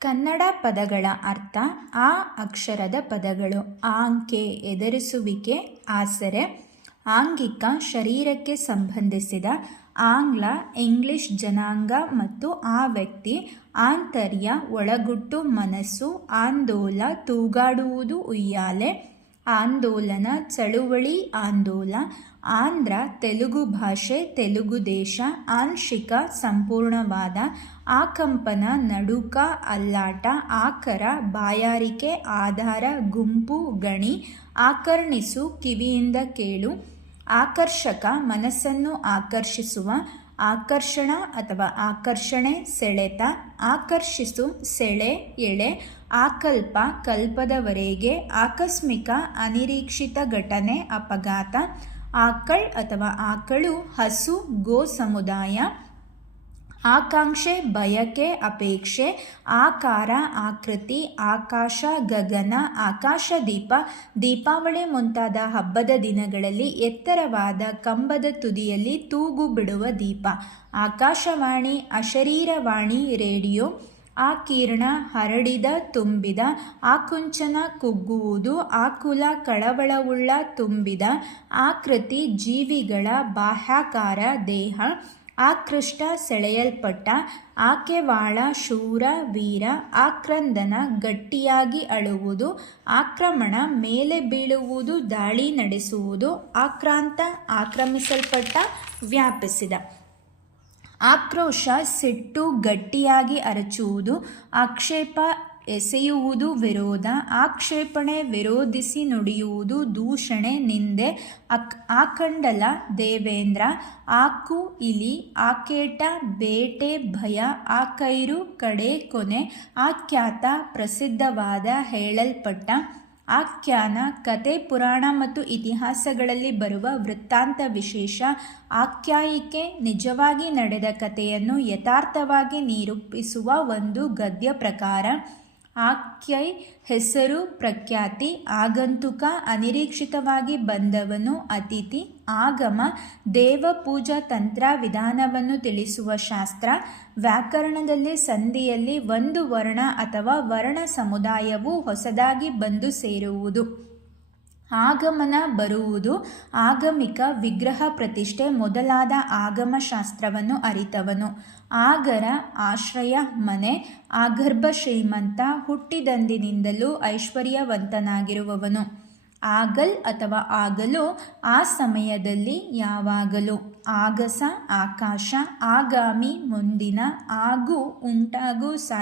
ಕನ್ನಡ ಪದಗಳ ಅರ್ಥ ಆ ಅಕ್ಷರದ ಪದಗಳು. ಆಂಕೆ, ಎದುರಿಸುವಿಕೆ, ಆಸರೆ. ಆಂಗಿಕ ಶರೀರಕ್ಕೆ ಸಂಬಂಧಿಸಿದ ಆಂಗ್ಲ, ಇಂಗ್ಲಿಷ್ ಜನಾಂಗ ಮತ್ತು ಆ ವ್ಯಕ್ತಿ ಆಂತರ್ಯ, ಒಳಗುಟ್ಟು ಮನಸ್ಸು, ಆಂದೋಲ, ತೂಗಾಡುವುದು, ಉಯ್ಯಾಲೆ. ಆಂದೋಲನ, ಚಳುವಳಿ, ಆಂದೋಲ, ಆಂಧ್ರ, ತೆಲುಗು ಭಾಷೆ, ತೆಲುಗು ದೇಶ, ಆಂಶಿಕ, ಸಂಪೂರ್ಣವಾದ, ಆಕಂಪನ, ನಡುಕ, ಅಲ್ಲಾಟ, ಆಕರ, ಬಾಯಾರಿಕೆ, ಆಧಾರ, ಗುಂಪು, ಗಣಿ, ಆಕರ್ಣಿಸು, ಕಿವಿಯಿಂದ ಕೇಳು, ಆಕರ್ಷಕ, ಮನಸ್ಸನ್ನು ಆಕರ್ಷಿಸುವ ಆಕರ್ಷಣ ಅಥವಾ ಆಕರ್ಷಣೆ ಸೆಳೆತ, ಆಕರ್ಷಿಸು, ಸೆಳೆ, ಎಳೆ, ಆಕಲ್ಪ ಕಲ್ಪದವರೆಗೆ ಆಕಸ್ಮಿಕ ಅನಿರೀಕ್ಷಿತ ಘಟನೆ, ಅಪಘಾತ, ಆಕಳ್ ಅಥವಾ ಆಕಳು, ಹಸು, ಗೋ ಸಮುದಾಯ ಆಕಾಂಕ್ಷೆ, ಬಯಕೆ, ಅಪೇಕ್ಷೆ, ಆಕಾರ, ಆಕೃತಿ, ಆಕಾಶ, ಗಗನ, ಆಕಾಶದೀಪ, ದೀಪಾವಳಿ ಮುಂತಾದ ಹಬ್ಬದ ದಿನಗಳಲ್ಲಿ ಎತ್ತರವಾದ ಕಂಬದ ತುದಿಯಲ್ಲಿ ತೂಗು ಬಿಡುವ ದೀಪ. ಆಕಾಶವಾಣಿ, ಅಶರೀರವಾಣಿ ರೇಡಿಯೋ ಆ ಕಿರಣ ಹರಡಿದ, ತುಂಬಿದ, ಆಕುಂಚನ ಕುಗ್ಗುವುದು, ಆಕುಲ ಕಳವಳವುಳ್ಳ ತುಂಬಿದ, ಆಕೃತಿ, ಜೀವಿಗಳ ಬಾಹ್ಯಾಕಾರ ದೇಹ ಆಕೃಷ್ಟ ಸೆಳೆಯಲ್ಪಟ್ಟ ಆಕೆವಾಳ ಶೂರ ವೀರ ಆಕ್ರಂದನ ಗಟ್ಟಿಯಾಗಿ ಅಳುವುದು, ಆಕ್ರಮಣ ಮೇಲೆ ಬೀಳುವುದು, ದಾಳಿ ನಡೆಸುವುದು, ಆಕ್ರಾಂತ ಆಕ್ರಮಿಸಲ್ಪಟ್ಟ ವ್ಯಾಪಿಸಿದ. ಆಕ್ರೋಶ ಸಿಟ್ಟು ಗಟ್ಟಿಯಾಗಿ ಅರಚುವುದು, ಆಕ್ಷೇಪ ಎಸೆಯುವುದು ವಿರೋಧ, ಆಕ್ಷೇಪಣೆ ವಿರೋಧಿಸಿ ನುಡಿಯುವುದು ದೂಷಣೆ, ನಿಂದೆ, ಅಕ್ ಆಕಂಡಲ ದೇವೇಂದ್ರ, ಆಕು, ಇಲಿ, ಆಕೇಟ, ಬೇಟೆ, ಭಯ, ಆಕೈರು, ಕಡೆ, ಕೊನೆ, ಆಖ್ಯಾತ, ಪ್ರಸಿದ್ಧವಾದ, ಹೇಳಲ್ಪಟ್ಟ, ಆಖ್ಯಾನ, ಕತೆ, ಪುರಾಣ ಮತ್ತು ಇತಿಹಾಸಗಳಲ್ಲಿ ಬರುವ ವೃತ್ತಾಂತ ವಿಶೇಷ, ಆಖ್ಯಾಯಿಕೆ, ನಿಜವಾಗಿ ನಡೆದ ಕಥೆಯನ್ನು ಯಥಾರ್ಥವಾಗಿ ನಿರೂಪಿಸುವ ಒಂದು ಗದ್ಯ ಪ್ರಕಾರ ಆಖ್ಯೈ ಹೆಸರು ಪ್ರಖ್ಯಾತಿ ಆಗಂತುಕ ಅನಿರೀಕ್ಷಿತವಾಗಿ ಬಂದವನು ಅತಿಥಿ ಆಗಮ ದೇವ ಪೂಜಾ ತಂತ್ರ ವಿಧಾನವನ್ನು ತಿಳಿಸುವ ಶಾಸ್ತ್ರ ವ್ಯಾಕರಣದಲ್ಲಿ ಸಂಧಿಯಲ್ಲಿ ಒಂದು ವರ್ಣ ಅಥವಾ ವರ್ಣ ಸಮುದಾಯವು ಹೊಸದಾಗಿ ಬಂದು ಸೇರುವುದು. ಆಗಮನ ಬರುವುದು ಆಗಮಿಕ ವಿಗ್ರಹ ಪ್ರತಿಷ್ಠೆ ಮೊದಲಾದ ಆಗಮಶಾಸ್ತ್ರವನ್ನು ಅರಿತವನು. ಆಗರ ಆಶ್ರಯ ಮನೆ ಆಗರ್ಭ ಶ್ರೀಮಂತ ಹುಟ್ಟಿದಂದಿನಿಂದಲೂ ಐಶ್ವರ್ಯವಂತನಾಗಿರುವವನು. ಆಗಲ್ ಅಥವಾ ಆಗಲು ಆ ಸಮಯದಲ್ಲಿ ಯಾವಾಗಲೂ ಆಗಸ, ಆಕಾಶ, ಆಗಾಮಿ, ಮುಂದಿನ, ಆಗು, ಉಂಟಾಗು ಸಾ